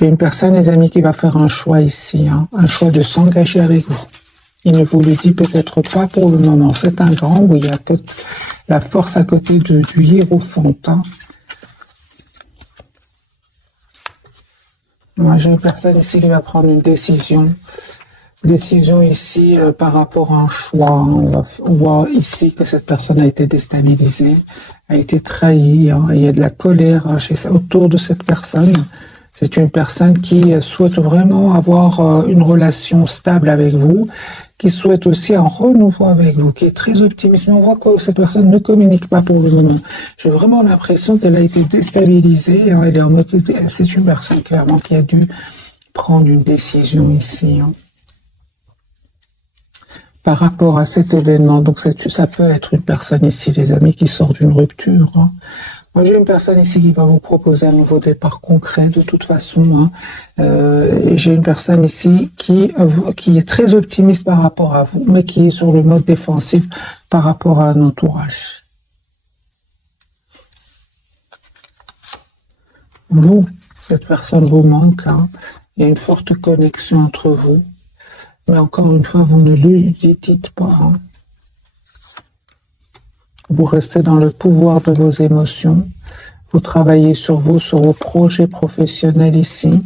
J'ai une personne, les amis, qui va faire un choix ici, hein, un choix de s'engager avec vous. Il ne vous le dit peut-être pas pour le moment. C'est un grand, oui, il y a la force à côté du hiérophant. Hein. Moi, j'ai une personne ici qui va prendre une décision. Décision ici par rapport à un choix. On voit ici que cette personne a été déstabilisée, a été trahie. Hein. Il y a de la colère autour de cette personne. C'est une personne qui souhaite vraiment avoir une relation stable avec vous, qui souhaite aussi un renouveau avec vous, qui est très optimiste. Mais on voit que cette personne ne communique pas pour le moment. J'ai vraiment l'impression qu'elle a été déstabilisée. Hein. Elle est en mode, c'est une personne clairement qui a dû prendre une décision ici. Hein. Par rapport à cet événement, donc ça peut être une personne ici, les amis, qui sort d'une rupture. Hein. Moi, j'ai une personne ici qui va vous proposer un nouveau départ concret, de toute façon. Hein. J'ai une personne ici qui est très optimiste par rapport à vous, mais qui est sur le mode défensif par rapport à un entourage. Vous, cette personne vous manque. Hein. Il y a une forte connexion entre vous. Mais encore une fois, vous ne lui dites pas. Hein. Vous restez dans le pouvoir de vos émotions. Vous travaillez sur vous, sur vos projets professionnels ici.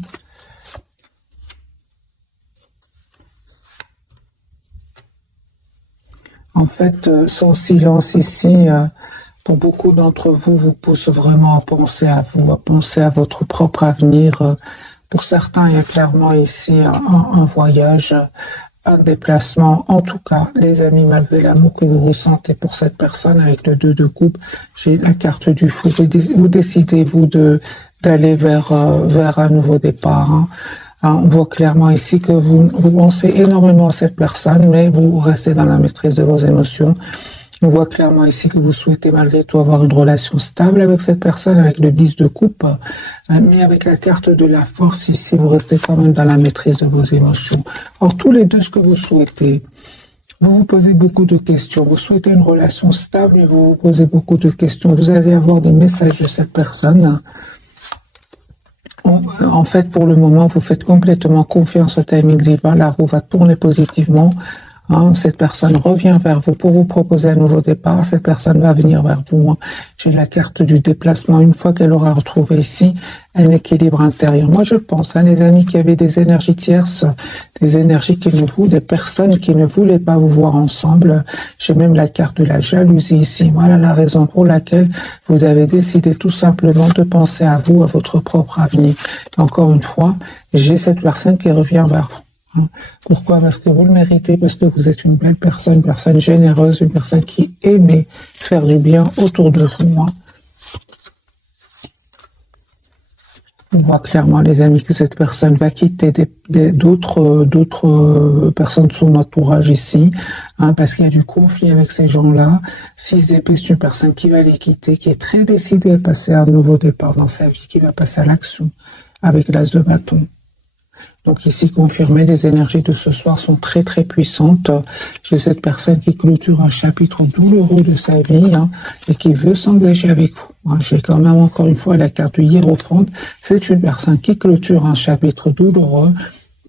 En fait, son silence ici, pour beaucoup d'entre vous, vous pousse vraiment à penser à vous, à penser à votre propre avenir. Pour certains, il y a clairement ici un voyage, un déplacement. En tout cas, les amis, malgré l'amour que vous ressentez pour cette personne avec le 2 de coupe, j'ai la carte du fou. Vous décidez, vous, d'aller vers un nouveau départ. Hein. On voit clairement ici que vous pensez énormément à cette personne, mais vous restez dans la maîtrise de vos émotions. On voit clairement ici que vous souhaitez malgré tout avoir une relation stable avec cette personne, avec le 10 de coupe, mais avec la carte de la force ici, vous restez quand même dans la maîtrise de vos émotions. Or, tous les deux, ce que vous souhaitez, vous vous posez beaucoup de questions. Vous souhaitez une relation stable, mais vous vous posez beaucoup de questions. Vous allez avoir des messages de cette personne. En fait, pour le moment, vous faites complètement confiance au timing divin. La roue va tourner positivement. Hein, cette personne revient vers vous pour vous proposer un nouveau départ. Cette personne va venir vers vous. Hein. J'ai la carte du déplacement. Une fois qu'elle aura retrouvé ici un équilibre intérieur. Moi, je pense, hein, les amis, qui avaient des énergies tierces, des énergies des personnes qui ne voulaient pas vous voir ensemble. J'ai même la carte de la jalousie ici. Voilà la raison pour laquelle vous avez décidé tout simplement de penser à vous, à votre propre avenir. Et encore une fois, j'ai cette personne qui revient vers vous. Pourquoi? Parce que vous le méritez, parce que vous êtes une belle personne, une personne généreuse, une personne qui aimait faire du bien autour de vous. Hein. On voit clairement, les amis, que cette personne va quitter d'autres personnes de son entourage ici, hein, parce qu'il y a du conflit avec ces gens-là. 6 épées, c'est une personne qui va les quitter, qui est très décidée à passer à un nouveau départ dans sa vie, qui va passer à l'action avec l'as de bâton. Donc ici, confirmé, les énergies de ce soir sont très très puissantes. J'ai cette personne qui clôture un chapitre douloureux de sa vie, hein, et qui veut s'engager avec vous. Hein. J'ai quand même encore une fois la carte du hiérophante. C'est une personne qui clôture un chapitre douloureux,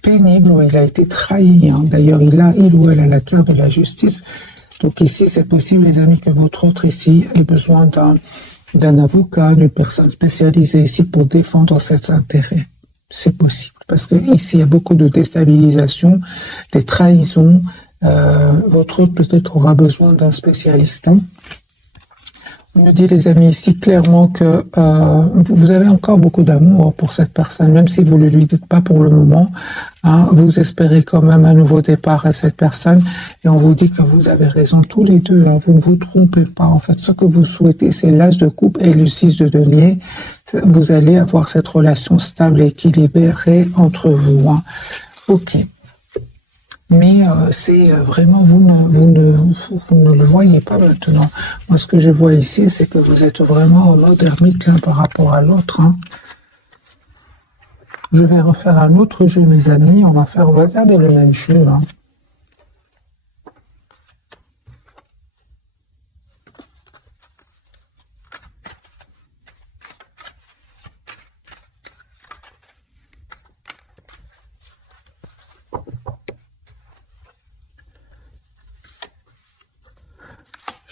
pénible, où il a été trahi. Hein. D'ailleurs, il ou elle a la carte de la justice. Donc ici, c'est possible, les amis, que votre autre ici ait besoin d'un avocat, d'une personne spécialisée ici pour défendre ses intérêts. C'est possible. Parce que ici, il y a beaucoup de déstabilisation, des trahisons. Votre hôte peut-être aura besoin d'un spécialiste. Hein. On me dit, les amis, ici clairement que vous avez encore beaucoup d'amour pour cette personne, même si vous ne lui dites pas pour le moment. Hein, vous espérez quand même un nouveau départ à cette personne. Et on vous dit que vous avez raison tous les deux. Hein, vous ne vous trompez pas. En fait, ce que vous souhaitez, c'est l'as de coupe et le 6 de denier. Vous allez avoir cette relation stable et équilibrée entre vous. Hein. Ok. Mais c'est vraiment, vous ne le voyez pas maintenant. Moi, ce que je vois ici, c'est que vous êtes vraiment en mode ermite l'un par rapport à l'autre. Hein. Je vais refaire un autre jeu, mes amis. On va regarder le même jeu. Hein.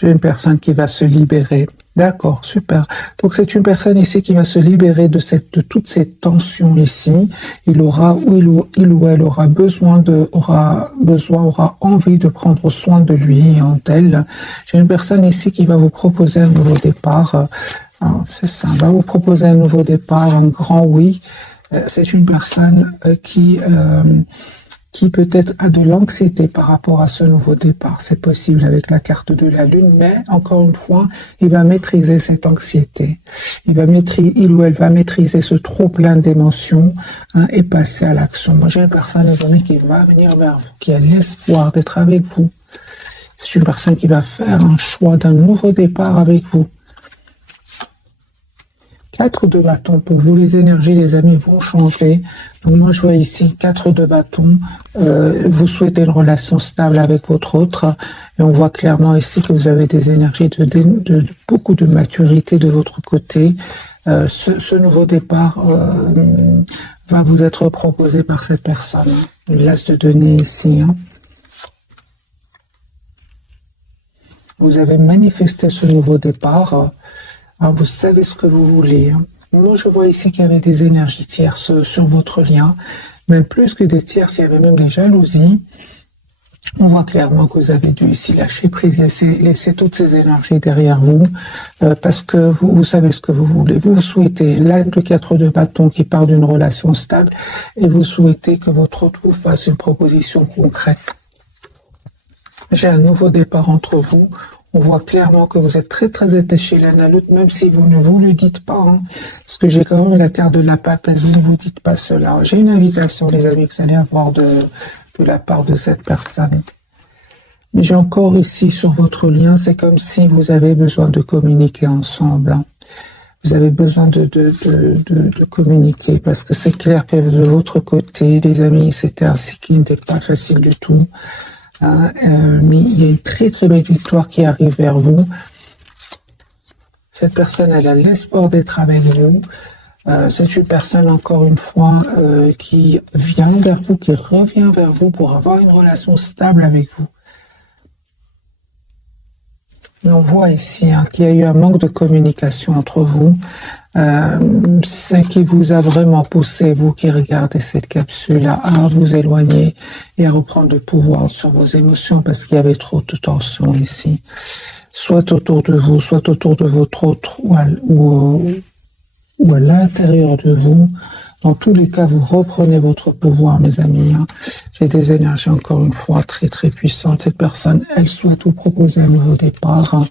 J'ai une personne qui va se libérer. D'accord, super. Donc c'est une personne ici qui va se libérer de toutes ces tensions ici. Il ou elle aura aura envie de prendre soin de lui, d'elle. J'ai une personne ici qui va vous proposer un nouveau départ. C'est ça, va vous proposer un nouveau départ, un grand oui. C'est une personne qui peut-être a de l'anxiété par rapport à ce nouveau départ. C'est possible avec la carte de la Lune, mais encore une fois, il va maîtriser cette anxiété. Il ou elle va maîtriser ce trop plein d'émotions et passer à l'action. Moi, j'ai une personne, les amis, qui va venir vers vous, qui a l'espoir d'être avec vous. C'est une personne qui va faire un choix d'un nouveau départ avec vous. 4 de bâton pour vous, les énergies, les amis, vont changer. Donc moi, je vois ici 4 de bâton. Vous souhaitez une relation stable avec votre autre. Et on voit clairement ici que vous avez des énergies de beaucoup de maturité de votre côté. Ce nouveau départ va vous être proposé par cette personne. L'as de denier ici. Vous avez manifesté ce nouveau départ. Alors vous savez ce que vous voulez. Moi, je vois ici qu'il y avait des énergies tierces sur votre lien. Même plus que des tierces, il y avait même des jalousies. On voit clairement que vous avez dû ici lâcher prise, laisser toutes ces énergies derrière vous, parce que vous savez ce que vous voulez. Vous souhaitez le 4 de bâton qui part d'une relation stable, et vous souhaitez que votre autre vous fasse une proposition concrète. J'ai un nouveau départ entre vous. On voit clairement que vous êtes très très attachés l'un à l'autre, même si vous ne vous le dites pas. Parce que j'ai quand même la carte de la papesse, vous ne vous dites pas cela. J'ai une invitation, les amis, que vous allez avoir de la part de cette personne. Mais j'ai encore ici sur votre lien, c'est comme si vous avez besoin de communiquer ensemble. Vous avez besoin de communiquer, parce que c'est clair que de votre côté, les amis, c'était un cycle qui n'était pas facile du tout. Mais il y a une très très belle victoire qui arrive vers vous. Cette personne, elle a l'espoir d'être avec vous. C'est une personne, encore une fois, qui vient vers vous, qui revient vers vous pour avoir une relation stable avec vous. Mais on voit ici qu'il y a eu un manque de communication entre vous. Ce qui vous a vraiment poussé, vous qui regardez cette capsule, à vous éloigner et à reprendre le pouvoir sur vos émotions parce qu'il y avait trop de tension ici. Soit autour de vous, soit autour de votre autre ou à l'intérieur de vous. Dans tous les cas, vous reprenez votre pouvoir, mes amis. J'ai des énergies, encore une fois, très très puissantes. Cette personne, elle souhaite vous proposer un nouveau départ.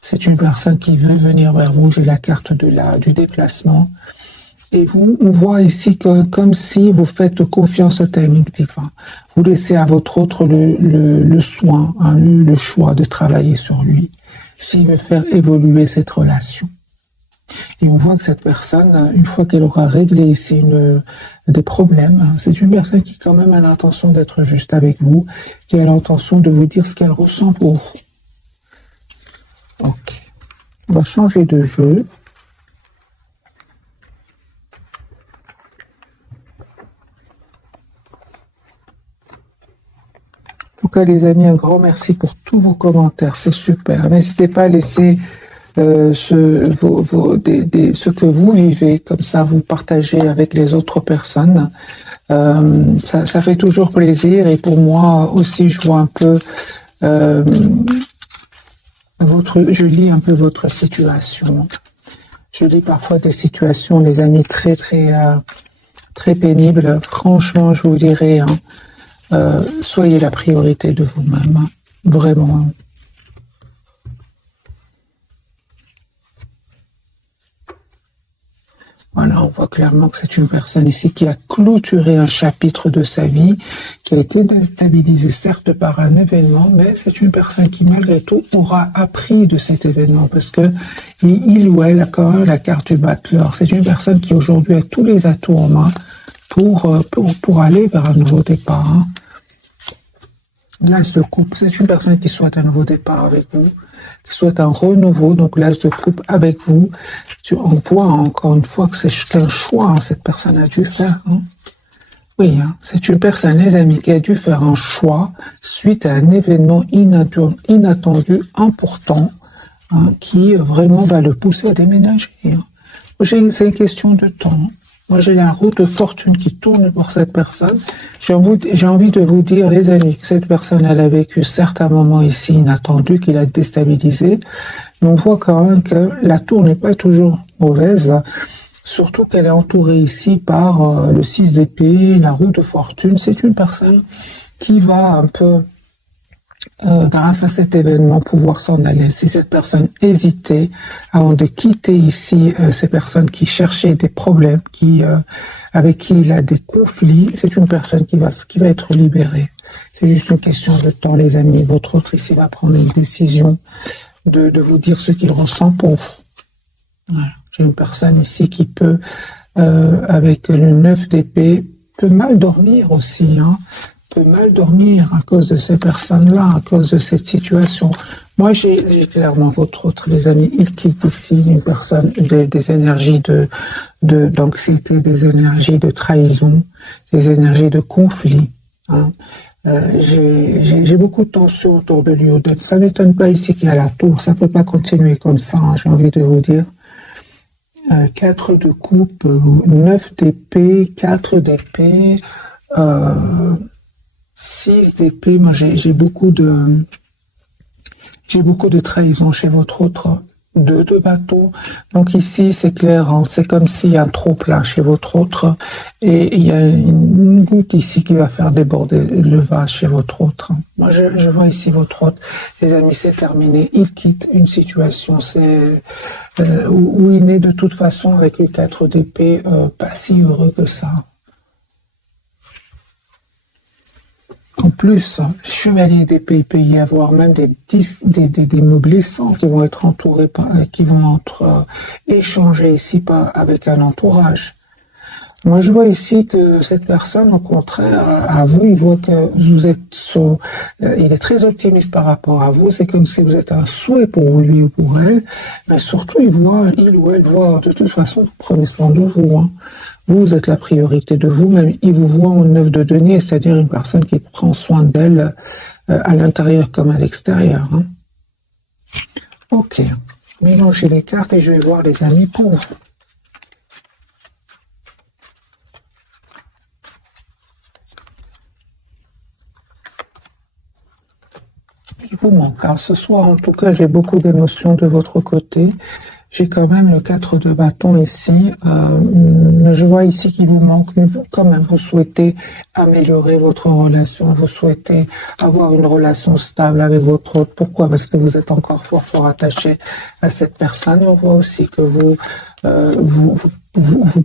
C'est une personne qui veut venir vers vous. J'ai la carte du déplacement. Et on voit ici que comme si vous faites confiance au timing divin. Vous laissez à votre autre le soin, le choix de travailler sur lui. S'il veut faire évoluer cette relation. Et on voit que cette personne, une fois qu'elle aura réglé ici des problèmes, c'est une personne qui quand même a l'intention d'être juste avec vous, qui a l'intention de vous dire ce qu'elle ressent pour vous. Ok. On va changer de jeu. En tout cas, les amis, un grand merci pour tous vos commentaires. C'est super. N'hésitez pas à laisser ce que vous vivez, comme ça vous partagez avec les autres personnes. Ça fait toujours plaisir et pour moi aussi je vois un peu je lis un peu votre situation. Je lis parfois des situations, les amis, très pénibles. Franchement, je vous dirais, soyez la priorité de vous-même, vraiment. Voilà, on voit clairement que c'est une personne ici qui a clôturé un chapitre de sa vie, qui a été déstabilisée certes par un événement, mais c'est une personne qui malgré tout aura appris de cet événement parce que il ou elle a quand même la carte du battleur. C'est une personne qui aujourd'hui a tous les atouts en main pour aller vers un nouveau départ. L'as de coupe, c'est une personne qui souhaite un nouveau départ avec vous, qui souhaite un renouveau, donc l'as de coupe avec vous. On voit encore une fois que c'est un choix, cette personne a dû faire. Oui, hein, c'est une personne, les amis, qui a dû faire un choix suite à un événement inattendu, important, hein, qui vraiment va le pousser à déménager. Hein. C'est une question de temps. Moi, j'ai la roue de fortune qui tourne pour cette personne. J'ai envie de vous dire, les amis, que cette personne, elle a vécu certains moments ici inattendus qui l'a déstabilisé. Mais on voit quand même que la tour n'est pas toujours mauvaise. Surtout qu'elle est entourée ici par le 6 d'épée, la roue de fortune. C'est une personne qui va un peu, grâce à cet événement, pouvoir s'en aller. Si cette personne hésitait avant de quitter ici ces personnes qui cherchaient des problèmes, avec qui il a des conflits, c'est une personne qui va être libérée. C'est juste une question de temps, les amis. Votre autre ici va prendre une décision de vous dire ce qu'il ressent pour vous. Voilà. J'ai une personne ici qui peut, avec le 9 d'épée, peut mal dormir aussi, hein, peut mal dormir à cause de ces personnes-là, à cause de cette situation. Moi, j'ai clairement votre autre, les amis, il quitte ici une personne, des énergies d'anxiété, des énergies de trahison, des énergies de conflit, hein. J'ai beaucoup de tension autour de lui. Ça m'étonne pas ici qu'il y a la tour, ça peut pas continuer comme ça, hein, j'ai envie de vous dire. 4 de coupe, 9 d'épée, 4 d'épée, 6 d'épée. Moi, j'ai beaucoup de trahison chez votre autre. 2 de bateau. Donc ici, c'est clair, hein, c'est comme s'il y a un trop plein chez votre autre et il y a une goutte ici qui va faire déborder le vase chez votre autre. Moi, je vois ici votre autre. Les amis, c'est terminé. Il quitte une situation, où il n'est de toute façon avec le 4 d'épée pas si heureux que ça. En plus, chevalier d'épée, il peut y avoir même des mots blessants qui vont être entourés qui vont être échangés ici avec un entourage. Moi, je vois ici que cette personne, au contraire, à vous, il voit que vous êtes il est très optimiste par rapport à vous. C'est comme si vous êtes un souhait pour lui ou pour elle. Mais surtout, il ou elle voit, de toute façon, prenez soin de vous, hein. Vous êtes la priorité de vous-même. Il vous voit en 9 de denier, c'est-à-dire une personne qui prend soin d'elle à l'intérieur comme à l'extérieur, hein. Ok. Mélangez les cartes et je vais voir les amis pour vous. Il vous manque. Alors ce soir, en tout cas, j'ai beaucoup d'émotions de votre côté. J'ai quand même le 4 de bâton ici. Je vois ici qu'il vous manque, mais quand même, vous souhaitez améliorer votre relation. Vous souhaitez avoir une relation stable avec votre autre. Pourquoi? Parce que vous êtes encore fort attaché à cette personne. Et on voit aussi que vous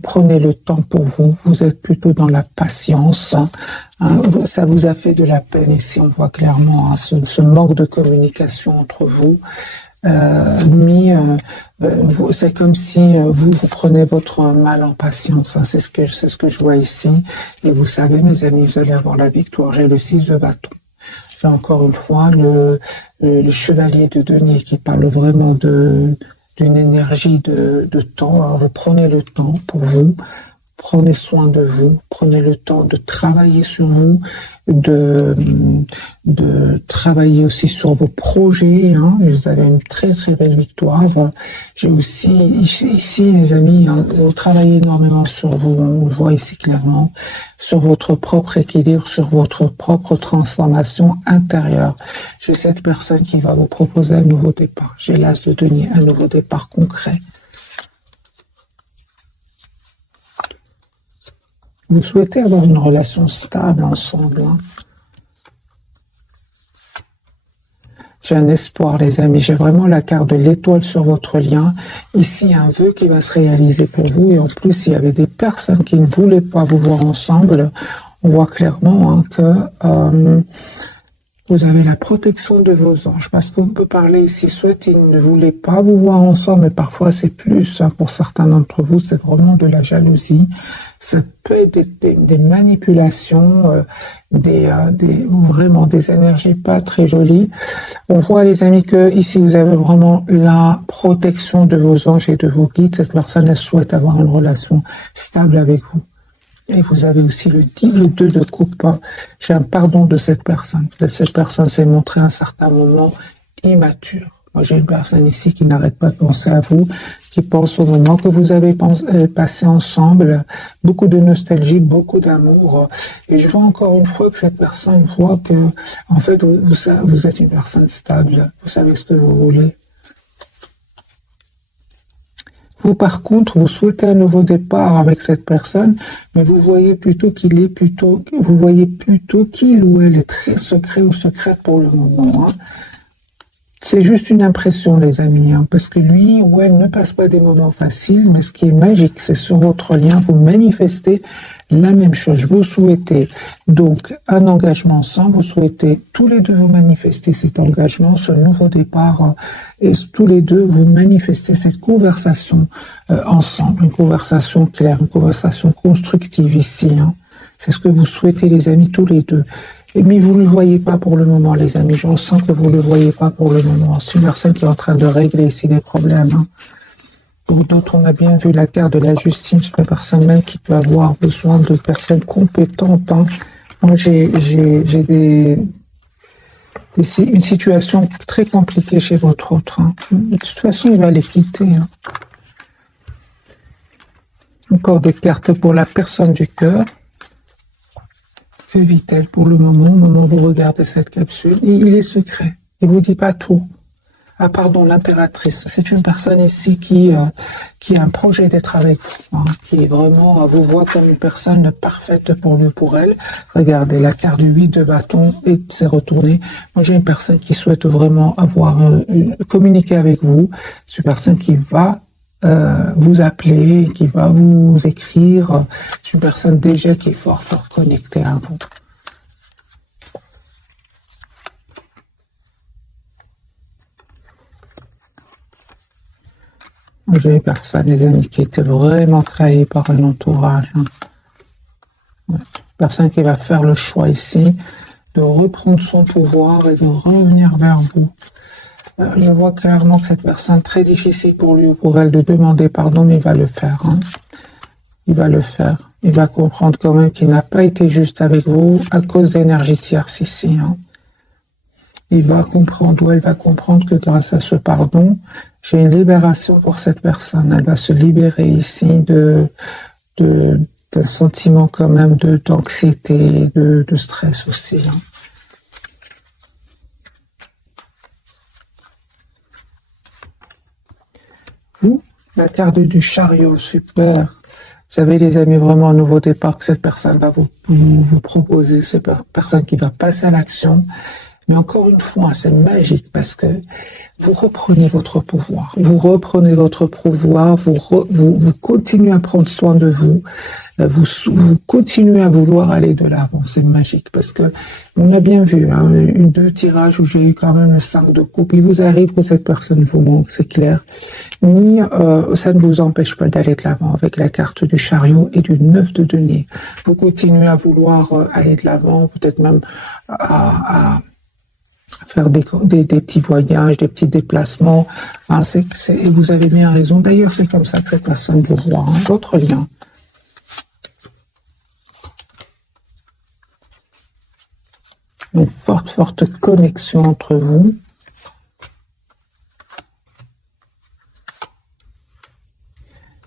prenez le temps pour vous. Vous êtes plutôt dans la patience. Hein. Ça vous a fait de la peine ici. On voit clairement, hein, ce manque de communication entre vous. C'est comme si vous prenez votre mal en patience, hein. C'est ce que je vois ici. Et vous savez, mes amis, vous allez avoir la victoire. J'ai le 6 de bâton. J'ai encore une fois le chevalier de denier qui parle vraiment d'une énergie de temps. Alors, vous prenez le temps pour vous. Prenez soin de vous, prenez le temps de travailler sur vous, de travailler aussi sur vos projets, hein. Vous avez une très belle victoire. J'ai aussi ici, les amis, hein, vous travaillez énormément sur vous, on le voit ici clairement, sur votre propre équilibre, sur votre propre transformation intérieure. J'ai cette personne qui va vous proposer un nouveau départ. J'ai l'as de denier, un nouveau départ concret. Vous souhaitez avoir une relation stable ensemble, hein. J'ai un espoir, les amis. J'ai vraiment la carte de l'étoile sur votre lien. Ici, un vœu qui va se réaliser pour vous. Et en plus, il y avait des personnes qui ne voulaient pas vous voir ensemble. On voit clairement, hein, que vous avez la protection de vos anges. Parce qu'on peut parler ici, soit ils ne voulaient pas vous voir ensemble, mais parfois c'est plus, hein, pour certains d'entre vous, c'est vraiment de la jalousie. Ça peut être des manipulations, vraiment des énergies pas très jolies. On voit, les amis, que ici vous avez vraiment la protection de vos anges et de vos guides. Cette personne, elle souhaite avoir une relation stable avec vous. Et vous avez aussi le 2 de coupe. J'ai un pardon de cette personne. Cette personne s'est montrée à un certain moment immature. Moi, j'ai une personne ici qui n'arrête pas de penser à vous, qui pense au moment que vous avez passé ensemble, beaucoup de nostalgie, beaucoup d'amour. Et je vois encore une fois que cette personne voit que, en fait, vous êtes une personne stable. Vous savez ce que vous voulez. Vous, par contre, vous souhaitez un nouveau départ avec cette personne, mais vous voyez plutôt vous voyez plutôt qu'il ou elle est très secret ou secrète pour le moment. C'est juste une impression, les amis, parce que lui ou elle ne passe pas des moments faciles, mais ce qui est magique, c'est sur votre lien, vous manifestez la même chose. Vous souhaitez donc un engagement ensemble, vous souhaitez tous les deux vous manifester cet engagement, ce nouveau départ, et tous les deux vous manifestez cette conversation ensemble, une conversation claire, une conversation constructive ici. C'est ce que vous souhaitez, les amis, tous les deux. Mais vous ne le voyez pas pour le moment, les amis. Je ressens que vous ne le voyez pas pour le moment. C'est une personne qui est en train de régler ici des problèmes. Pour d'autres, on a bien vu la carte de la justice. Une personne même qui peut avoir besoin de personnes compétentes. Moi, j'ai une situation très compliquée chez votre autre. De toute façon, il va les quitter. Encore des cartes pour la personne du cœur. Que vit-elle pour le moment, au moment où vous regardez cette capsule? Et il est secret. Il ne vous dit pas tout. Ah pardon, l'impératrice. C'est une personne ici qui a un projet d'être avec vous, qui est vraiment, vous voit comme une personne parfaite pour lui ou pour elle. Regardez, la carte du 8 de bâton et c'est retourné. Moi, j'ai une personne qui souhaite vraiment communiquer avec vous. C'est une personne qui va vous appeler, qui va vous écrire. C'est une personne déjà qui est fort connectée à vous. J'ai une personne, les amis, qui était vraiment trahie par un entourage. Personne qui va faire le choix ici de reprendre son pouvoir et de revenir vers vous. Je vois clairement que cette personne, très difficile pour lui ou pour elle de demander pardon, mais il va le faire. Il va le faire. Il va comprendre quand même qu'il n'a pas été juste avec vous à cause d'énergie tierce ici. Il va comprendre, ou elle va comprendre que grâce à ce pardon, j'ai une libération pour cette personne. Elle va se libérer ici d'un sentiment quand même d'anxiété, de stress aussi. La carte du chariot, super. Vous savez, les amis, vraiment un nouveau départ que cette personne va vous proposer. C'est une personne qui va passer à l'action. Mais encore une fois, c'est magique parce que vous reprenez votre pouvoir. Vous reprenez votre pouvoir, vous continuez à prendre soin de vous. Vous continuez à vouloir aller de l'avant. C'est magique parce que on a bien vu, deux tirages où j'ai eu quand même le 5 de coupe. Il vous arrive que cette personne vous manque, c'est clair. Ni ça ne vous empêche pas d'aller de l'avant avec la carte du chariot et du 9 de denier. Vous continuez à vouloir aller de l'avant, peut-être même à faire des petits voyages, des petits déplacements. Et vous avez bien raison. D'ailleurs, c'est comme ça que cette personne vous voit. Votre lien. Une forte connexion entre vous.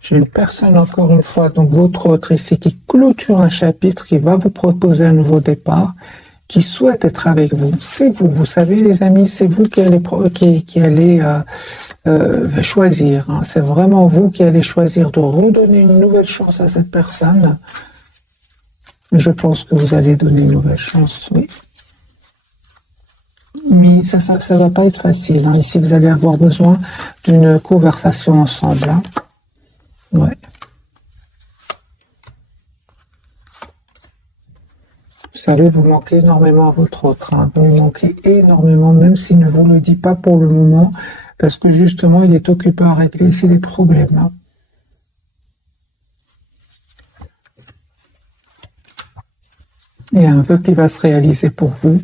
J'ai une personne, encore une fois, donc votre autre ici, qui clôture un chapitre, qui va vous proposer un nouveau départ, qui souhaite être avec vous. C'est vous, vous savez les amis, c'est vous qui allez choisir. C'est vraiment vous qui allez choisir de redonner une nouvelle chance à cette personne. Je pense que vous allez donner une nouvelle chance, oui. Mais ça va pas être facile. Ici, vous allez avoir besoin d'une conversation ensemble. Ouais. Vous savez, vous manquez énormément à votre autre. Vous lui manquez énormément, même s'il ne vous le dit pas pour le moment, parce que justement, il est occupé à régler ici des problèmes. Il y a un vœu qui va se réaliser pour vous.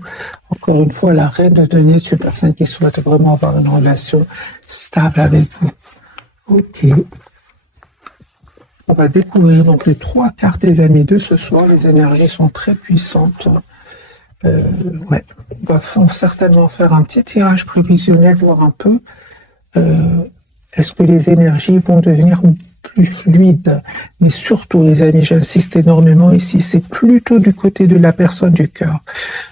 Encore une fois, la reine de denier, c'est une personne qui souhaite vraiment avoir une relation stable avec vous. Ok. va découvrir donc les 3 cartes des amis de ce soir. Les énergies sont très puissantes. Ouais, on va certainement faire un petit tirage prévisionnel, voir un peu est-ce que les énergies vont devenir plus fluides. Mais surtout, les amis, j'insiste énormément ici, c'est plutôt du côté de la personne du cœur.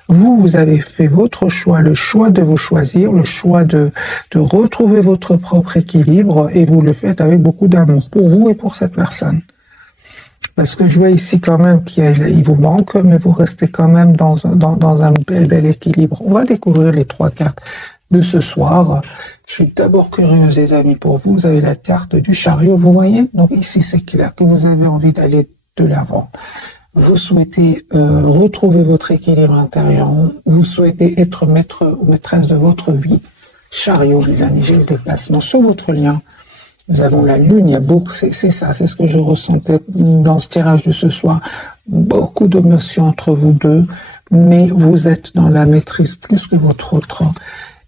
Vous avez fait votre choix, le choix de vous choisir, le choix de retrouver votre propre équilibre, et vous le faites avec beaucoup d'amour pour vous et pour cette personne. Parce que je vois ici quand même qu'il vous manque, mais vous restez quand même dans un bel équilibre. On va découvrir les 3 cartes de ce soir. Je suis d'abord curieuse, les amis, pour vous. Vous avez la carte du chariot, vous voyez? Donc ici, c'est clair que vous avez envie d'aller de l'avant. Vous souhaitez retrouver votre équilibre intérieur. Vous souhaitez être maître ou maîtresse de votre vie. Chariot, les amis, j'ai le déplacement sur votre lien. Nous avons la lune, il y a beaucoup, c'est ça, c'est ce que je ressentais dans ce tirage de ce soir. Beaucoup d'émotions entre vous deux, mais vous êtes dans la maîtrise plus que votre autre.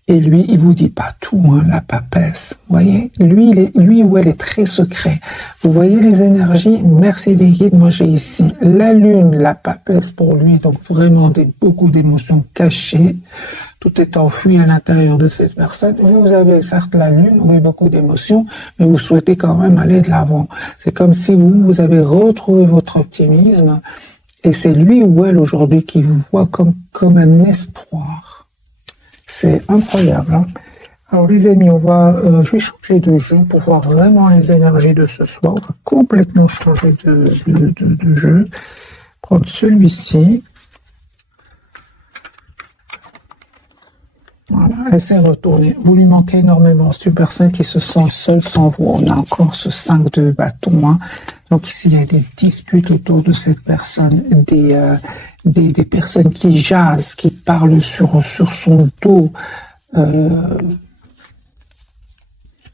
Et lui, il vous dit pas tout, hein, la papesse. Vous voyez, lui ou elle est très secret. Vous voyez les énergies. Merci les guides. Moi, j'ai ici la lune, la papesse pour lui. Donc vraiment beaucoup d'émotions cachées. Tout est enfoui à l'intérieur de cette personne. Vous avez certes la lune, oui, beaucoup d'émotions, mais vous souhaitez quand même aller de l'avant. C'est comme si vous avez retrouvé votre optimisme. Et c'est lui ou elle aujourd'hui qui vous voit comme un espoir. C'est incroyable. Hein. Alors les amis, je vais changer de jeu pour voir vraiment les énergies de ce soir. On va complètement changer de jeu. Prendre celui-ci. Voilà, laissez retourner. Vous lui manquez énormément. C'est une personne qui se sent seule sans vous. On a encore ce 5 de bâton. Hein. Donc ici, il y a des disputes autour de cette personne, des personnes qui jasent, qui parlent sur son dos.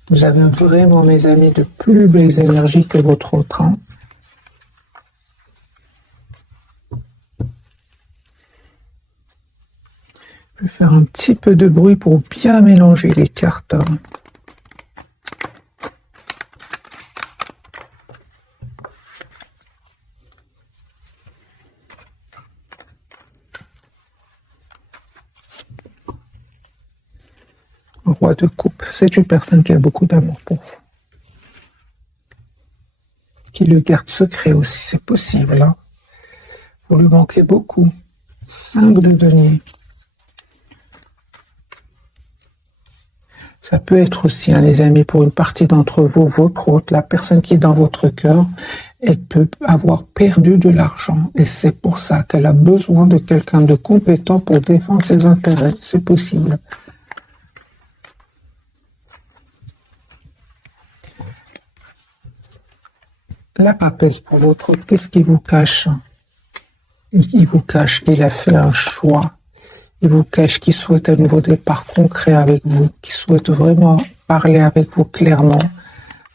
Vous avez vraiment, mes amis, de plus belles énergies que votre autre. Hein. Je vais faire un petit peu de bruit pour bien mélanger les cartes. Hein. Roi de coupe, c'est une personne qui a beaucoup d'amour pour vous. Qui le garde secret aussi, c'est possible. Hein. Vous lui manquez beaucoup. 5 de denier. Ça peut être aussi, hein, les amis, pour une partie d'entre vous, votre autre, la personne qui est dans votre cœur, elle peut avoir perdu de l'argent. Et c'est pour ça qu'elle a besoin de quelqu'un de compétent pour défendre ses intérêts. C'est possible. La papesse pour votre autre, qu'est-ce qu'il vous cache? Il vous cache qu'il a fait un choix. Il vous cache qu'il souhaite un nouveau départ concret avec vous, qu'il souhaite vraiment parler avec vous clairement.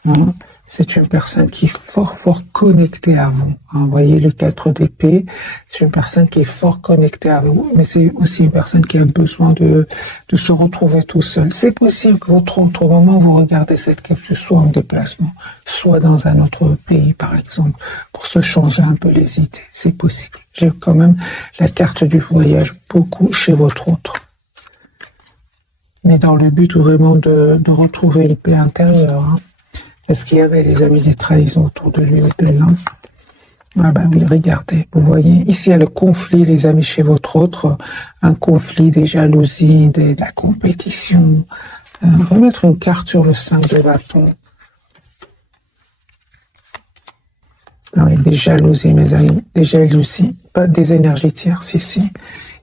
Hein. C'est une personne qui est fort connectée à vous. Hein. Vous voyez le 4 d'épée, c'est une personne qui est fort connectée à vous, mais c'est aussi une personne qui a besoin de se retrouver tout seul. C'est possible que votre autre moment, vous regardez cette capsule soit en déplacement, soit dans un autre pays, par exemple, pour se changer un peu les idées. C'est possible. J'ai quand même la carte du voyage beaucoup chez votre autre. Mais dans le but vraiment de retrouver une paix intérieure. Hein. Est-ce qu'il y avait, les amis, des trahisons autour de lui ou d'elle? Hein? Ah ben oui, regardez, vous voyez, ici il y a le conflit, les amis, chez votre autre, un conflit, des jalousies, de la compétition. Remettre une carte sur le 5 de bâton. Oui, des jalousies, mes amis, des jalousies, pas des énergies tierces ici.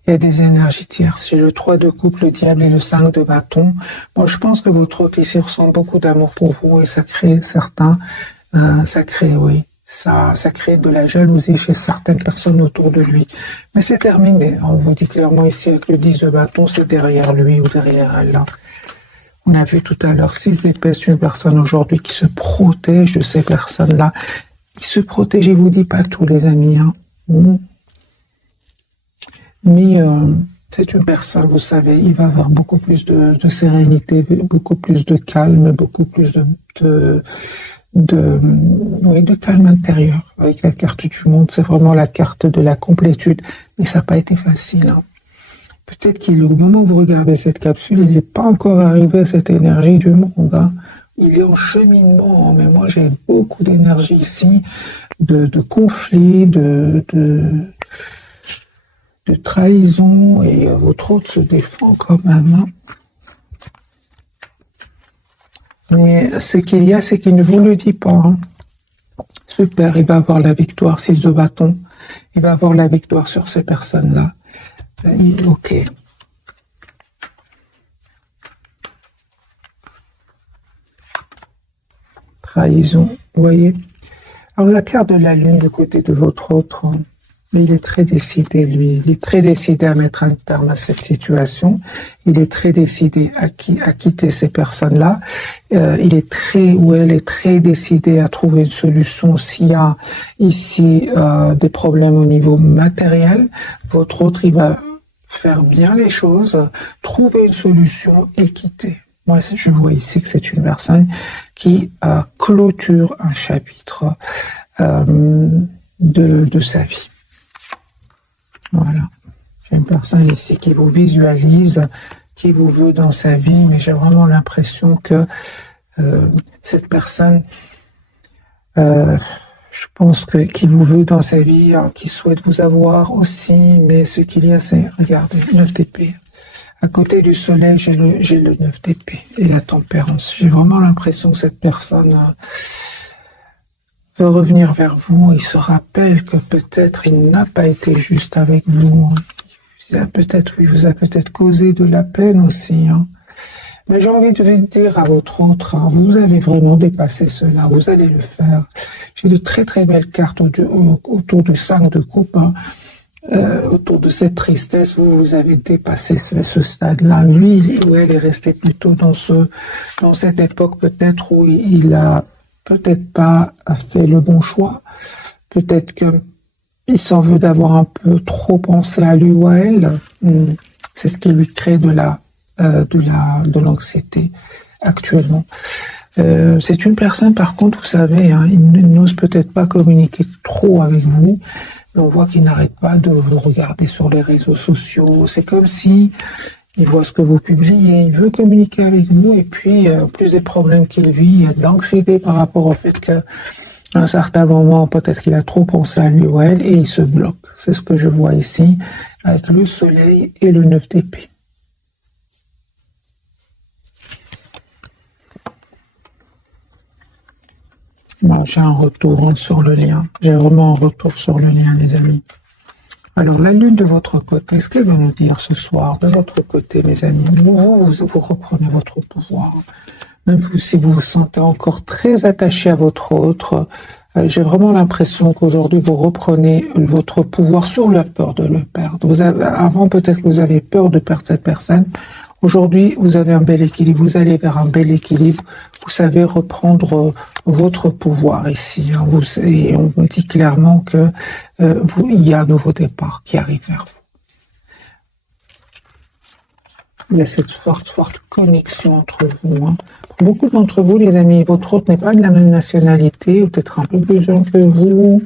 Il y a des énergies tierces. J'ai le 3 de coupe, le diable et le 5 de bâton. Bon, je pense que votre autre ici ressent beaucoup d'amour pour vous et ça crée ça crée de la jalousie chez certaines personnes autour de lui. Mais c'est terminé. On vous dit clairement ici avec le 10 de bâton, c'est derrière lui ou derrière elle. Là. On a vu tout à l'heure 6 d'épée, c'est une personne aujourd'hui qui se protège de ces personnes-là. Il se protège, il vous dit pas tout, les amis. Hein. Mais c'est une personne, vous savez, il va avoir beaucoup plus de sérénité, beaucoup plus de calme, beaucoup plus oui, de calme intérieur. Avec la carte du monde, c'est vraiment la carte de la complétude. Mais ça n'a pas été facile, hein. Peut-être qu'au moment où vous regardez cette capsule, il n'est pas encore arrivé à cette énergie du monde, hein. Il est en cheminement, mais moi j'ai beaucoup d'énergie ici, de conflit, de trahison, et votre hôte se défend quand même, hein. Mais ce qu'il y a, c'est qu'il ne vous le dit pas, hein. Super, il va avoir la victoire, 6 de bâton. Il va avoir la victoire sur ces personnes-là. Ok. Trahison, vous voyez. Alors la carte de la lune du côté de votre autre, il est très décidé, lui. Il est très décidé à mettre un terme à cette situation. Il est très décidé à quitter ces personnes-là. Il est très, ou elle est très décidée à trouver une solution s'il y a ici des problèmes au niveau matériel. Votre autre, il va faire bien les choses, trouver une solution et quitter. Moi, je vois ici que c'est une personne qui clôture un chapitre de sa vie. Voilà. J'ai une personne ici qui vous visualise, qui vous veut dans sa vie, mais j'ai vraiment l'impression que cette personne, je pense que qui vous veut dans sa vie, hein, qui souhaite vous avoir aussi, mais ce qu'il y a, c'est, regardez, 9 d'épée. À côté du soleil, j'ai le 9 d'épée et la tempérance. J'ai vraiment l'impression que cette personne veut revenir vers vous. Il se rappelle que peut-être il n'a pas été juste avec vous. Il vous a peut-être causé de la peine aussi, hein. Mais j'ai envie de vous dire à votre autre, hein, vous avez vraiment dépassé cela, vous allez le faire. J'ai de très très belles cartes autour du 5 de coupe, hein. Autour de cette tristesse, vous avez dépassé ce stade-là. Lui ou elle est resté plutôt dans cette époque peut-être où il a peut-être pas fait le bon choix. Peut-être que il s'en veut d'avoir un peu trop pensé à lui ou à elle. C'est ce qui lui crée de l'anxiété actuellement. C'est une personne, par contre, vous savez, hein, il n'ose peut-être pas communiquer trop avec vous. On voit qu'il n'arrête pas de vous regarder sur les réseaux sociaux. C'est comme si il voit ce que vous publiez, il veut communiquer avec vous, et puis, en plus des problèmes qu'il vit, il y a de l'anxiété par rapport au fait qu'à un certain moment, peut-être qu'il a trop pensé à lui ou à elle, et il se bloque. C'est ce que je vois ici, avec le soleil et le 9 d'épée. J'ai un retour sur le lien. J'ai vraiment un retour sur le lien, les amis. Alors, la lune de votre côté, ce qu'elle veut nous dire ce soir, de votre côté, mes amis, vous reprenez votre pouvoir. Même si vous vous sentez encore très attaché à votre autre, j'ai vraiment l'impression qu'aujourd'hui, vous reprenez votre pouvoir sur la peur de le perdre. Avant, peut-être que vous avez peur de perdre cette personne. Aujourd'hui, vous avez un bel équilibre, vous allez vers un bel équilibre, vous savez reprendre votre pouvoir ici, hein, et on vous dit clairement que il y a un nouveau départ qui arrive vers vous. Il y a cette forte connexion entre vous, hein. Pour beaucoup d'entre vous, les amis, votre hôte n'est pas de la même nationalité, ou peut-être un peu plus jeune que vous.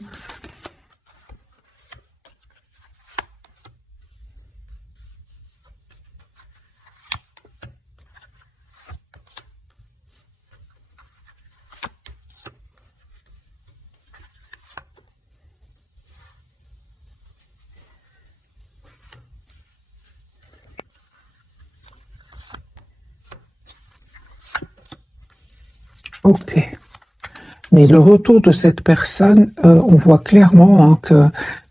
Ok. Mais le retour de cette personne, on voit clairement, hein,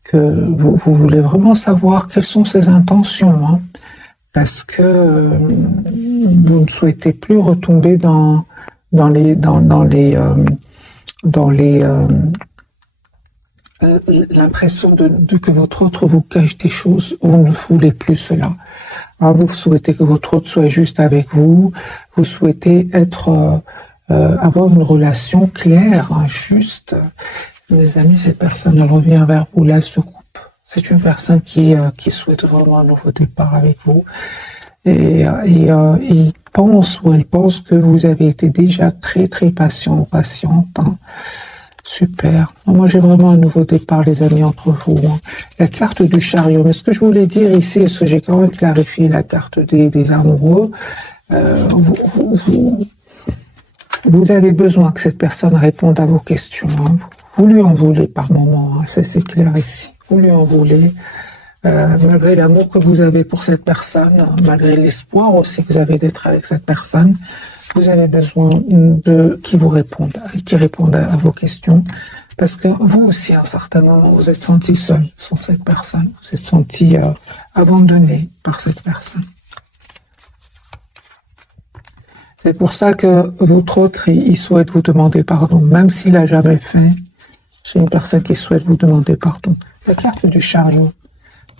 que vous voulez vraiment savoir quelles sont ses intentions, hein, parce que vous ne souhaitez plus retomber dans l'impression que votre autre vous cache des choses. Vous ne voulez plus cela. Hein, vous souhaitez que votre autre soit juste avec vous. Vous souhaitez avoir une relation claire, hein, juste. Mes amis, cette personne, elle revient vers vous, là, elle se coupe. C'est une personne qui souhaite vraiment un nouveau départ avec vous. il pense ou elle pense que vous avez été déjà très très patient ou patiente. Hein. Super. Moi, j'ai vraiment un nouveau départ, les amis, entre vous. Hein. La carte du chariot. Mais ce que je voulais dire ici, est-ce que j'ai quand même clarifié la carte des amoureux, vous avez besoin que cette personne réponde à vos questions. Hein. Vous lui en voulez par moment. Hein. C'est clair ici. Vous lui en voulez. Malgré l'amour que vous avez pour cette personne, malgré l'espoir aussi que vous avez d'être avec cette personne, vous avez besoin qu'il vous réponde, qu'il réponde à vos questions, parce que vous aussi, à un certain moment, vous êtes senti seul sans cette personne, vous êtes senti abandonné par cette personne. C'est pour ça que votre autre, il souhaite vous demander pardon, même s'il n'a jamais fait. J'ai une personne qui souhaite vous demander pardon. La carte du chariot.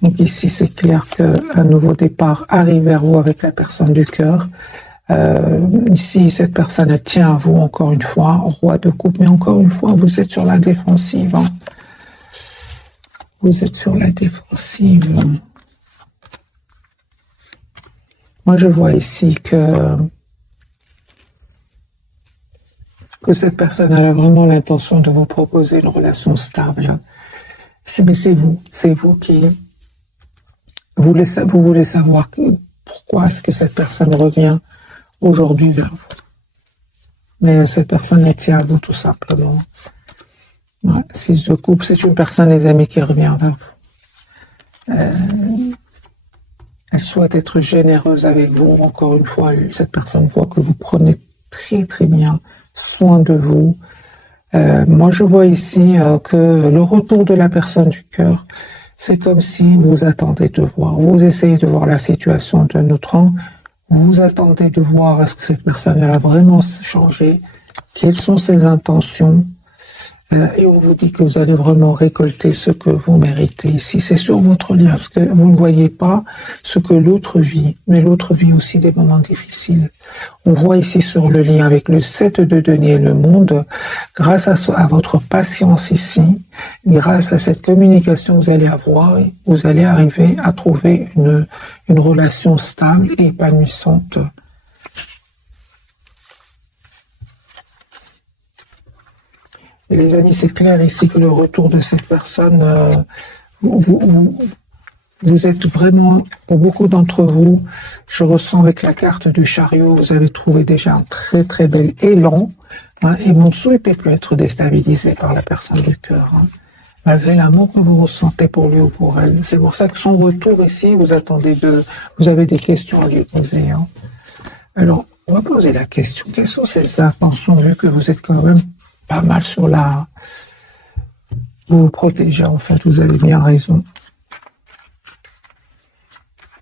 Donc ici, c'est clair qu'un nouveau départ arrive vers vous avec la personne du cœur. Ici, cette personne elle tient à vous encore une fois, roi de coupe, mais encore une fois, vous êtes sur la défensive. Hein. Vous êtes sur la défensive. Moi, je vois ici que cette personne elle a vraiment l'intention de vous proposer une relation stable. Mais c'est vous qui vous voulez savoir pourquoi est-ce que cette personne revient aujourd'hui vers vous. Mais cette personne elle tient à vous tout simplement. Ouais, 6 de coupe, c'est une personne, les amis, qui revient vers vous. Elle souhaite être généreuse avec vous. Encore une fois, cette personne voit que vous prenez très très bien soin de vous. Moi, je vois ici que le retour de la personne du cœur, c'est comme si vous attendez de voir. Vous essayez de voir la situation d'un autre angle. Vous attendez de voir est-ce que cette personne elle a vraiment changé, quelles sont ses intentions, et on vous dit que vous allez vraiment récolter ce que vous méritez ici. C'est sur votre lien, parce que vous ne voyez pas ce que l'autre vit, mais l'autre vit aussi des moments difficiles. On voit ici sur le lien avec le 7 de denier et le monde, grâce à votre patience ici, grâce à cette communication que vous allez avoir, vous allez arriver à trouver une relation stable et épanouissante. Et les amis, c'est clair ici que le retour de cette personne, vous êtes vraiment, pour beaucoup d'entre vous, je ressens avec la carte du chariot, vous avez trouvé déjà un très très bel élan, hein, et vous ne souhaitez plus être déstabilisé par la personne du cœur, hein, malgré l'amour que vous ressentez pour lui ou pour elle. C'est pour ça que son retour ici, vous avez des questions à lui poser. Hein. Alors, on va poser la question, quelles sont ces intentions, vu que vous êtes quand même pas mal sur vous vous protégez, en fait, vous avez bien raison.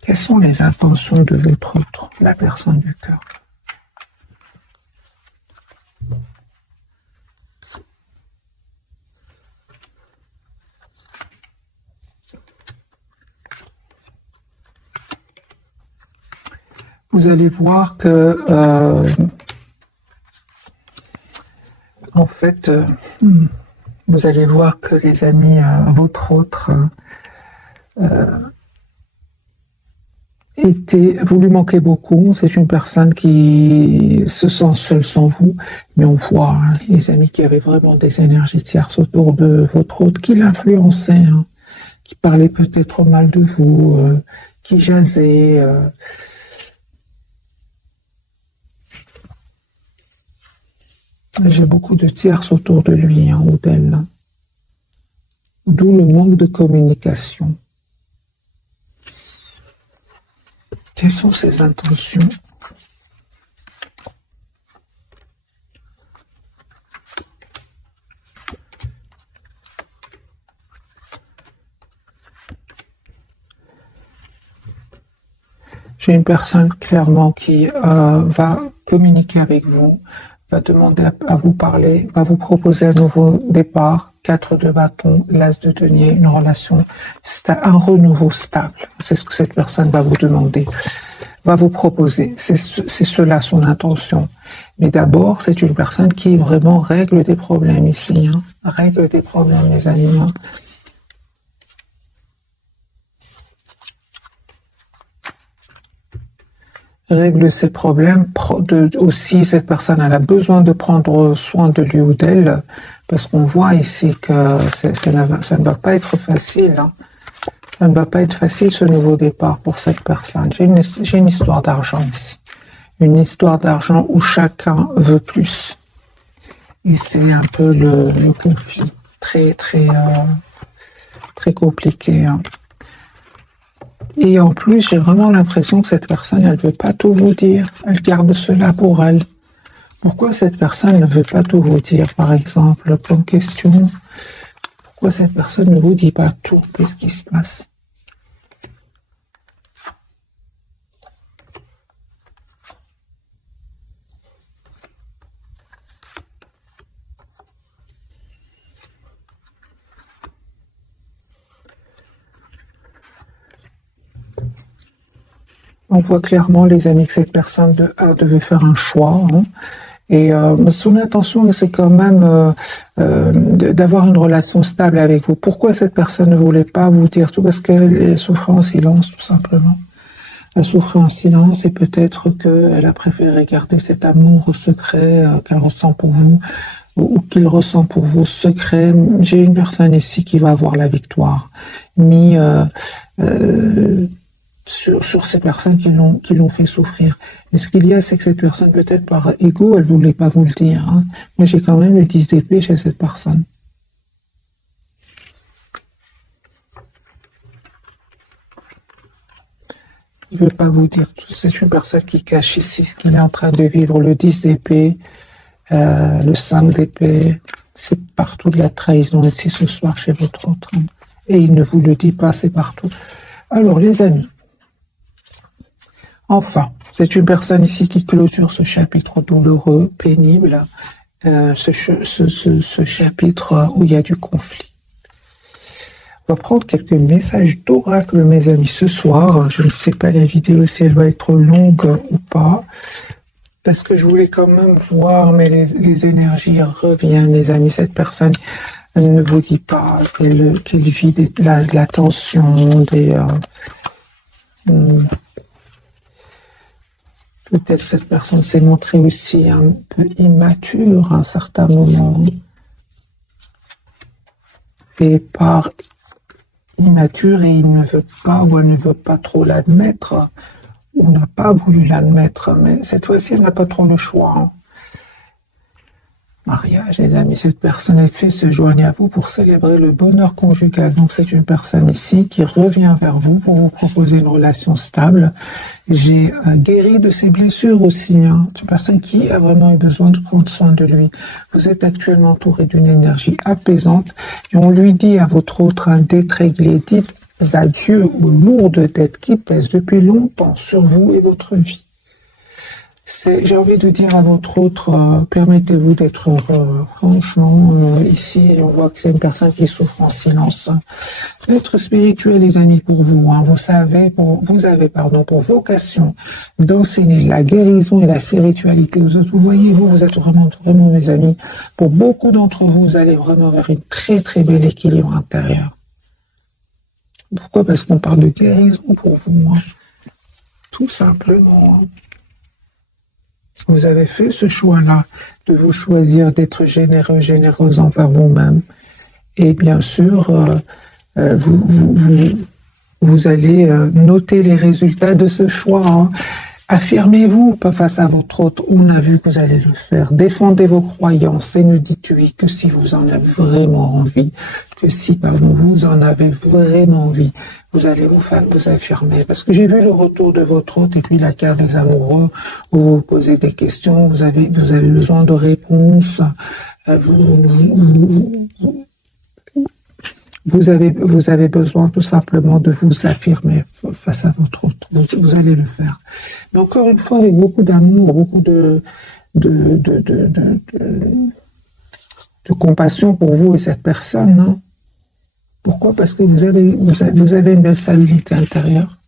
Quelles sont les intentions de votre autre, la personne du cœur? Vous allez voir que, en fait, vous allez voir que les amis, votre autre, vous lui manquez beaucoup. C'est une personne qui se sent seule sans vous, mais on voit, hein, les amis, qui avaient vraiment des énergies tierces autour de votre autre, qui l'influençaient, hein, qui parlaient peut-être mal de vous, qui jasaient. J'ai beaucoup de tierces autour de lui, hein, ou d'elle. Hein. D'où le manque de communication. Quelles sont ses intentions? J'ai une personne clairement qui va communiquer avec vous, va demander à vous parler, va vous proposer un nouveau départ, 4 de bâton, l'as de denier, une relation, un renouveau stable. C'est ce que cette personne va vous demander, va vous proposer. C'est cela son intention. Mais d'abord, c'est une personne qui vraiment règle des problèmes ici, hein, règle des problèmes, les amis. Hein. règle ses problèmes. Aussi, cette personne, elle a besoin de prendre soin de lui ou d'elle, parce qu'on voit ici que ça ne va pas être facile. Hein. Ça ne va pas être facile, ce nouveau départ pour cette personne. J'ai une histoire d'argent ici. Une histoire d'argent où chacun veut plus. Et c'est un peu le conflit. Très compliqué. Hein. Et en plus, j'ai vraiment l'impression que cette personne, elle ne veut pas tout vous dire. Elle garde cela pour elle. Pourquoi cette personne ne veut pas tout vous dire, par exemple, comme question? Pourquoi cette personne ne vous dit pas tout? Qu'est-ce qui se passe? On voit clairement, les amis, que cette personne devait faire un choix. Hein. Et son intention, c'est quand même d'avoir une relation stable avec vous. Pourquoi cette personne ne voulait pas vous dire tout? Parce qu'elle souffrait en silence, tout simplement. Elle souffrait en silence et peut-être qu'elle a préféré garder cet amour secret qu'elle ressent pour vous ou qu'il ressent pour vous secret. J'ai une personne ici qui va avoir la victoire. Sur ces personnes qui l'ont fait souffrir. Et ce qu'il y a, c'est que cette personne, peut-être par ego, elle voulait pas vous le dire. Hein. Moi, j'ai quand même le 10 d'épée chez cette personne. Il veut pas vous dire tout. C'est une personne qui cache ici ce qu'il est en train de vivre. Le 10 d'épée, le 5 d'épée, c'est partout de la trahison ici ce soir chez votre autre. Et il ne vous le dit pas, c'est partout. Alors, les amis, enfin, c'est une personne ici qui clôture ce chapitre douloureux, pénible, ce chapitre où il y a du conflit. On va prendre quelques messages d'oracle, mes amis, ce soir. Je ne sais pas la vidéo si elle va être longue ou pas, parce que je voulais quand même voir, mais les énergies reviennent, les amis. Cette personne, elle ne vous dit pas qu'elle vit de la tension, peut-être cette personne s'est montrée aussi un peu immature à un certain moment. Et par immature, et il ne veut pas ou elle ne veut pas trop l'admettre, ou n'a pas voulu l'admettre, mais cette fois-ci, elle n'a pas trop le choix. Hein. Mariage, les amis, cette personne est fait se joindre à vous pour célébrer le bonheur conjugal. Donc c'est une personne ici qui revient vers vous pour vous proposer une relation stable. J'ai guéri de ses blessures aussi. Hein. C'est une personne qui a vraiment eu besoin de prendre soin de lui. Vous êtes actuellement entouré d'une énergie apaisante et on lui dit à votre autre dette réglée, dites adieu aux lourdes dettes qui pèsent depuis longtemps sur vous et votre vie. J'ai envie de dire à votre autre, permettez-vous d'être heureux. Franchement, ici, on voit que c'est une personne qui souffre en silence. Être spirituel, les amis, pour vous, hein, vous avez pour vocation d'enseigner la guérison et la spiritualité aux autres. Vous voyez, vous êtes vraiment, mes amis, pour beaucoup d'entre vous, vous allez vraiment vers une très, très bel équilibre intérieur. Pourquoi? Parce qu'on parle de guérison pour vous, hein. Tout simplement, hein. Vous avez fait ce choix-là de vous choisir d'être généreux, généreuse envers vous-même. Et bien sûr, vous allez noter les résultats de ce choix. Hein. Affirmez-vous, pas face à votre autre. On a vu que vous allez le faire. Défendez vos croyances et ne dites oui que si vous en avez vraiment envie. Que si, vous en avez vraiment envie. Vous allez vous affirmer. Parce que j'ai vu le retour de votre autre et puis la carte des amoureux où vous vous posez des questions, vous avez besoin de réponses. Vous avez besoin tout simplement de vous affirmer face à votre autre. Vous allez le faire. Mais encore une fois, avec beaucoup d'amour, beaucoup de compassion pour vous et cette personne. Hein. Pourquoi? Parce que vous avez une belle stabilité intérieure.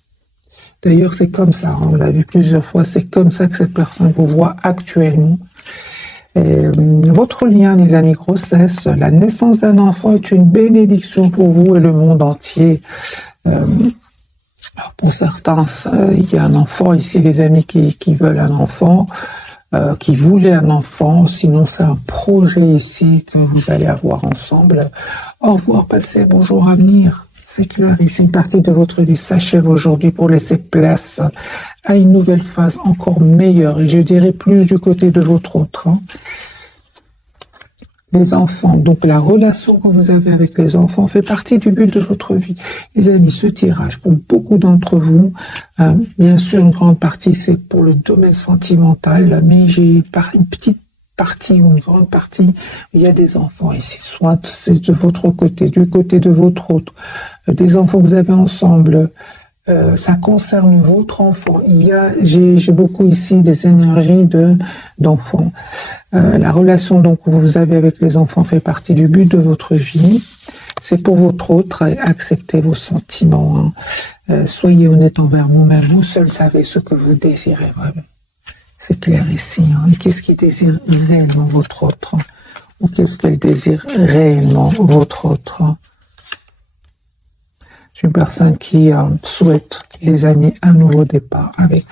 D'ailleurs, c'est comme ça. Hein, on l'a vu plusieurs fois. C'est comme ça que cette personne vous voit actuellement. Votre lien, les amis, grossesse, la naissance d'un enfant est une bénédiction pour vous et le monde entier. Alors pour certains, il y a un enfant ici, les amis qui veulent un enfant, qui voulaient un enfant, sinon c'est un projet ici que vous allez avoir ensemble. Au revoir passé, bonjour avenir. C'est clair, ici une partie de votre vie s'achève aujourd'hui pour laisser place à une nouvelle phase encore meilleure, et je dirais plus du côté de votre autre. Les enfants, donc la relation que vous avez avec les enfants fait partie du but de votre vie. Les amis, ce tirage, pour beaucoup d'entre vous, bien sûr, une grande partie, c'est pour le domaine sentimental, mais j'ai une petite partie ou une grande partie, il y a des enfants ici, soit c'est de votre côté, du côté de votre autre, des enfants que vous avez ensemble, ça concerne votre enfant. J'ai beaucoup ici des énergies d'enfants. La relation donc que vous avez avec les enfants fait partie du but de votre vie. C'est pour votre autre. Acceptez vos sentiments. Soyez honnête envers vous-même. Vous seul savez ce que vous désirez vraiment. C'est clair ici. Et qu'est-ce qui désire réellement votre autre? Ou qu'est-ce qu'elle désire réellement votre autre? C'est une personne qui souhaite, les amis, un nouveau départ avec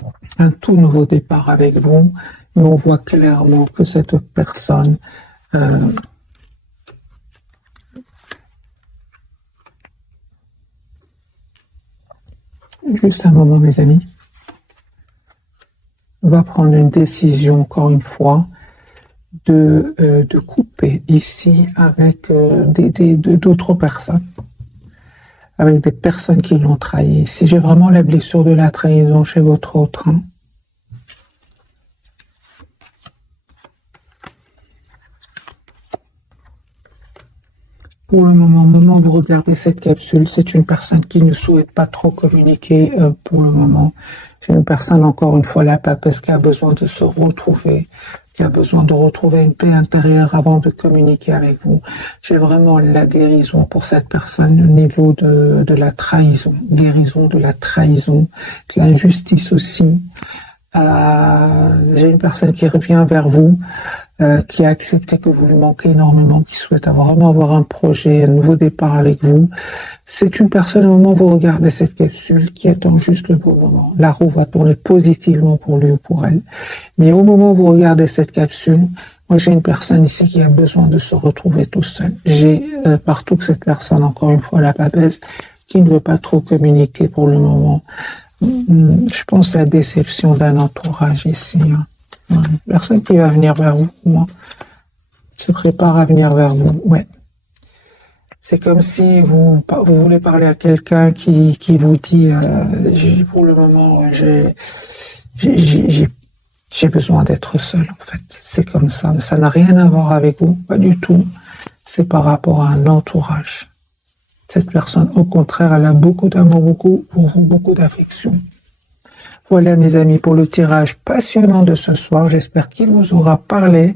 vous. Un tout nouveau départ avec vous. Et on voit clairement que cette personne juste un moment, mes amis, va prendre une décision, encore une fois, de couper ici avec d'autres personnes. Avec des personnes qui l'ont trahi. Si j'ai vraiment la blessure de la trahison chez votre autre, pour le moment où vous regardez cette capsule, c'est une personne qui ne souhaite pas trop communiquer pour le moment. C'est une personne, encore une fois, la papesse, qui a besoin de se retrouver, qui a besoin de retrouver une paix intérieure avant de communiquer avec vous. J'ai vraiment la guérison pour cette personne au niveau de la trahison, guérison de la trahison, de l'injustice aussi. J'ai une personne qui revient vers vous, qui a accepté que vous lui manquez énormément, qui souhaite vraiment avoir un projet, un nouveau départ avec vous. C'est une personne, au moment où vous regardez cette capsule, qui attend juste le bon moment. La roue va tourner positivement pour lui ou pour elle. Mais au moment où vous regardez cette capsule, moi j'ai une personne ici qui a besoin de se retrouver tout seul. J'ai partout que cette personne, encore une fois, la papesse, qui ne veut pas trop communiquer pour le moment. Je pense à la déception d'un entourage ici. Personne qui va venir vers vous, moi, se prépare à venir vers vous. Ouais. C'est comme si vous voulez parler à quelqu'un qui vous dit, pour le moment, j'ai besoin d'être seul, en fait. C'est comme ça. Ça n'a rien à voir avec vous, pas du tout. C'est par rapport à un entourage. Cette personne, au contraire, elle a beaucoup d'amour, beaucoup pour vous, beaucoup d'affection. Voilà, mes amis, pour le tirage passionnant de ce soir. J'espère qu'il vous aura parlé.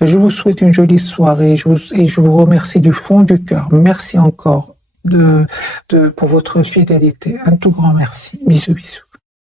Je vous souhaite une jolie soirée et je vous remercie du fond du cœur. Merci encore pour votre fidélité. Un tout grand merci. Bisous, bisous.